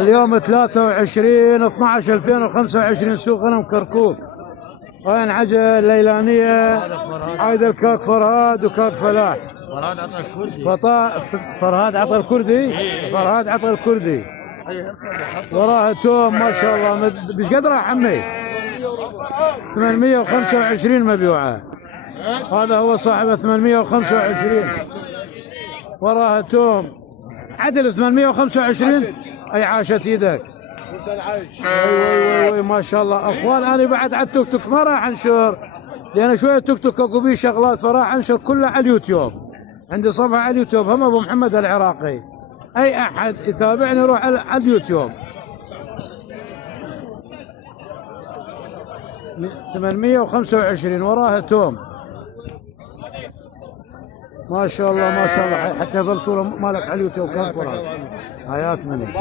اليوم 23/12/2025 سوق غنم كركوك. وين عجل ليلانية عايد الكاك فرهاد وكاك فلاح. فرهاد عطى الكردي. فرهاد عطى الكردي. فرهاد عطى الكردي. وراه توم ما شاء الله. بش قدره عمي؟ 825 مبيوعه. هذا هو صاحبه 825. وراه توم عدل 825. اي عاشت يدك. اي ما شاء الله. اخوان انا بعد على التوك توك ما راح انشر، لان شويه توك توك اكو بيه شغلات، فراح انشر كله على اليوتيوب. عندي صفحه على اليوتيوب هم ابو محمد العراقي. اي احد يتابعني يروح على اليوتيوب. 825 وراها توم ما شاء الله ما شاء الله. حتى يظل صوره مالك على اليوتيوب كان حياة مني.